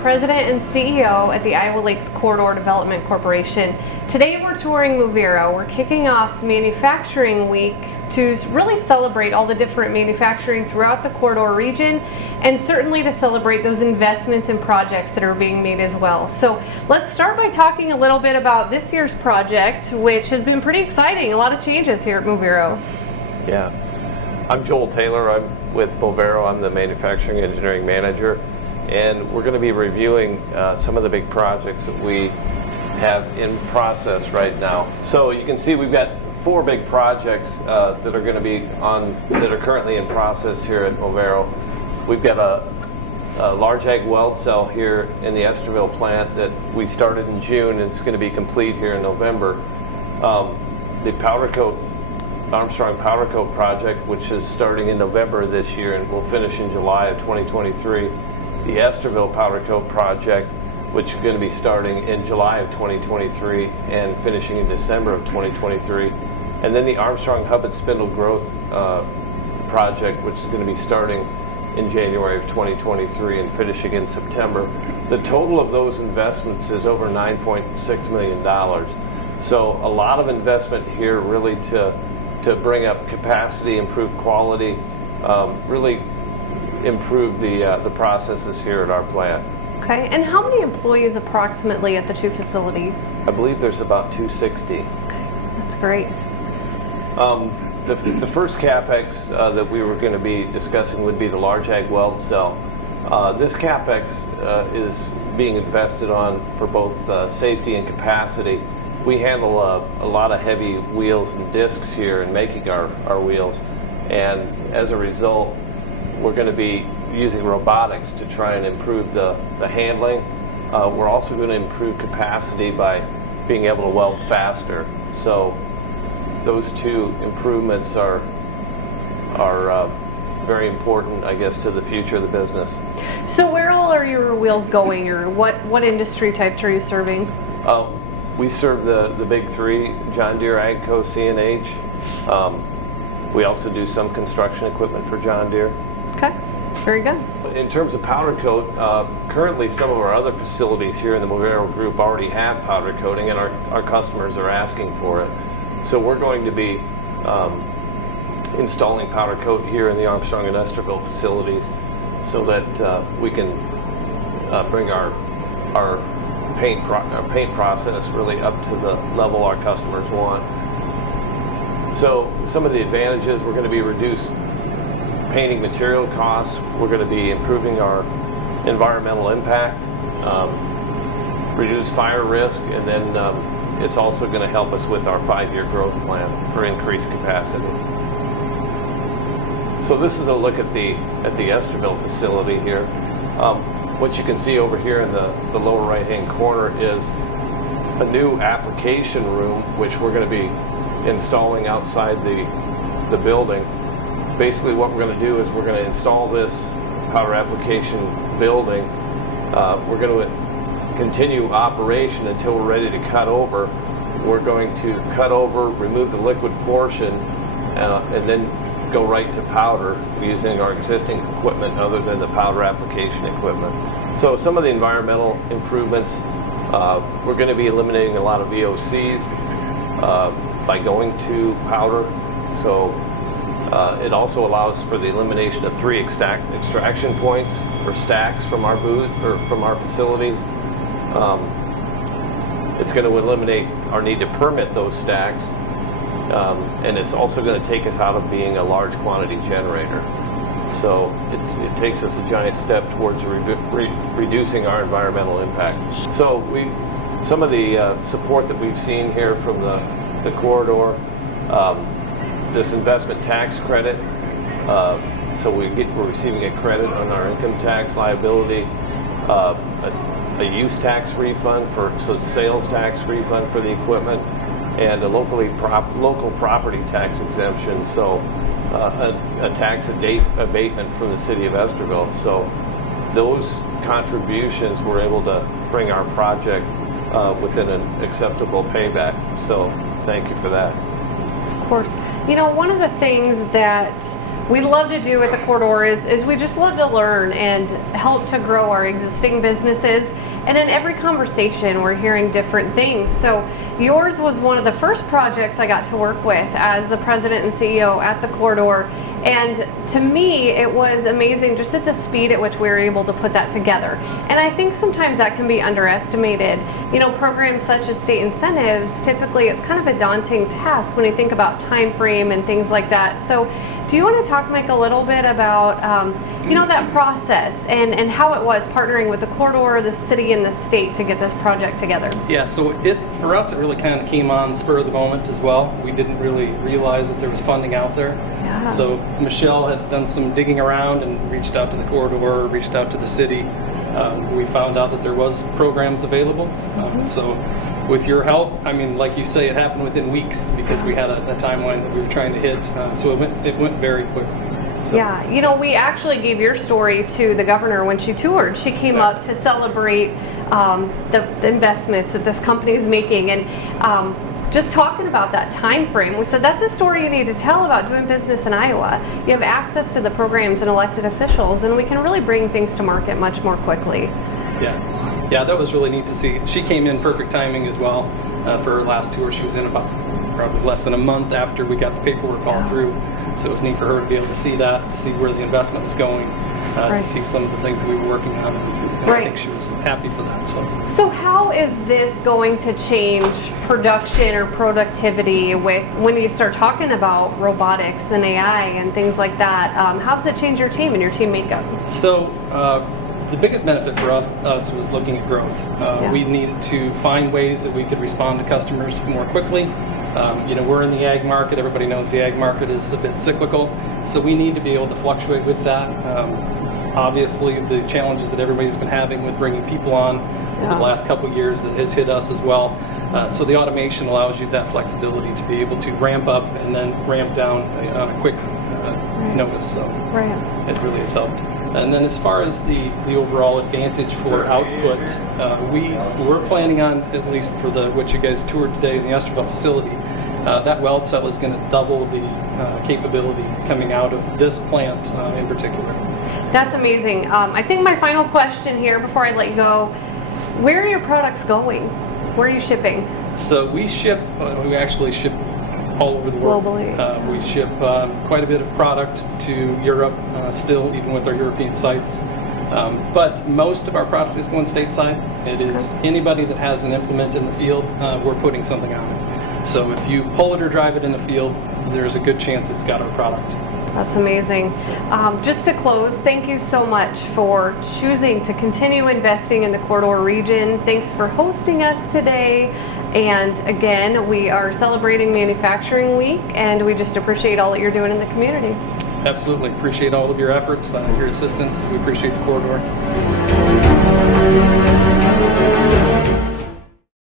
President and CEO at the Iowa Lakes Corridor Development Corporation. Today we're touring Moveero. We're kicking off Manufacturing Week to really celebrate all the different manufacturing throughout the corridor region, and certainly to celebrate those investments and projects that are being made as well. So let's start by talking a little bit about this year's project, which has been pretty exciting. A lot of changes here at Moveero. Yeah, I'm Joel Taylor. I'm with Moveero. I'm the Manufacturing Engineering Manager, and we're going to be reviewing some of the big projects that we have in process right now. So you can see we've got 4 big projects that are going to be that are currently in process here at Moveero. We've got a large ag weld cell here in the Estherville plant that we started in June, and it's going to be complete here in November. The powder coat Armstrong powder coat project, which is starting in November this year and will finish in July of 2023. The Estherville powder coat project, which is going to be starting in July of 2023 and finishing in December of 2023. And then the Armstrong hub and spindle growth project, which is going to be starting in January of 2023 and finishing in September. The total of those investments is over $9.6 million. So a lot of investment here really to bring up capacity, improve quality, really improve the processes here at our plant. Okay, and how many employees approximately at the 2 facilities? I believe there's about 260. Okay, that's great. The first CapEx that we were going to be discussing would be the large ag weld cell. This CapEx is being invested on for both safety and capacity. We handle a lot of heavy wheels and discs here in making our wheels, and as a result we're going to be using robotics to try and improve the handling. We're also going to improve capacity by being able to weld faster. So those 2 improvements are very important, I guess, to the future of the business. So where all are your wheels going, or what industry types are you serving? We serve the big 3, John Deere, AGCO, CNH. We also do some construction equipment for John Deere. Okay, very good. In terms of powder coat, currently some of our other facilities here in the Moveero group already have powder coating, and our customers are asking for it. So we're going to be installing powder coat here in the Armstrong and Estherville facilities so that we can bring our paint process really up to the level our customers want. So some of the advantages, we're going to be reduce painting material costs, we're going to be improving our environmental impact, reduce fire risk, and then it's also going to help us with our 5-year growth plan for increased capacity. So this is a look at the Estherville facility here. What you can see over here in the lower right-hand corner is a new application room, which we're going to be installing outside the building. Basically what we're going to do is we're going to install this powder application building. We're going to continue operation until we're ready to cut over. We're going to cut over, remove the liquid portion, and then go right to powder using our existing equipment other than the powder application equipment. So some of the environmental improvements, we're going to be eliminating a lot of VOCs by going to powder. So it also allows for the elimination of 3 extraction points for stacks from our booth or from our facilities. It's going to eliminate our need to permit those stacks. And it's also going to take us out of being a large quantity generator. So it takes us a giant step towards reducing our environmental impact. So some of the support that we've seen here from the corridor, this investment tax credit, so we're receiving a credit on our income tax liability, a use tax refund so sales tax refund for the equipment, and a local property tax exemption, so a tax abatement from the city of Estherville. So those contributions were able to bring our project within an acceptable payback. So thank you for that. Of course. You know, one of the things that we love to do at the corridor is we just love to learn and help to grow our existing businesses. And in every conversation, we're hearing different things. So yours was one of the first projects I got to work with as the president and CEO at the corridor. And to me, it was amazing just at the speed at which we were able to put that together. And I think sometimes that can be underestimated. You know, programs such as state incentives, typically it's kind of a daunting task when you think about time frame and things like that. So do you want to talk, Mike, a little bit about, you know, that process and how it was partnering with the corridor, the city, and the state to get this project together? Yeah, so for us, it really kind of came on spur of the moment as well. We didn't really realize that there was funding out there. Yeah. So Michelle had done some digging around and reached out to the corridor, reached out to the city. We found out that there was programs available. So with your help, I mean, like you say, it happened within weeks because we had a timeline that we were trying to hit. So it went very quickly. So. Yeah, you know, we actually gave your story to the governor when she toured. She came up to celebrate the investments that this company is making, and just talking about that time frame, we said that's a story you need to tell about doing business in Iowa. You have access to the programs and elected officials, and we can really bring things to market much more quickly. Yeah, that was really neat to see. She came in perfect timing as well for her last tour. She was in about probably less than a month after we got the paperwork all through. So it was neat for her to be able to see that, to see where the investment was going, to see some of the things that we were working on. And I think she was happy for that. So how is this going to change production or productivity with when you start talking about robotics and AI and things like that? How does it change your team and your team makeup? So the biggest benefit for us was looking at growth. We needed to find ways that we could respond to customers more quickly. You know, we're in the ag market. Everybody knows the ag market is a bit cyclical, so we need to be able to fluctuate with that. Obviously, the challenges that everybody's been having with bringing people on over the last couple of years has hit us as well. So the automation allows you that flexibility to be able to ramp up and then ramp down on a quick notice. So it really has helped. And then as far as the overall advantage for output, we're planning on, at least for what you guys toured today in the Estherville facility, that weld cell is going to double the capability coming out of this plant in particular. That's amazing. I think my final question here before I let you go, where are your products going? Where are you shipping? So we actually ship all over the world. Globally. We ship quite a bit of product to Europe still, even with our European sites. But most of our product is going stateside. It is anybody that has an implement in the field, we're putting something on it. So if you pull it or drive it in the field, there's a good chance it's got our product. That's amazing. Just to close, thank you so much for choosing to continue investing in the corridor region. Thanks for hosting us today. And again, we are celebrating Manufacturing Week, and we just appreciate all that you're doing in the community. Absolutely. Appreciate all of your efforts, your assistance. We appreciate the corridor.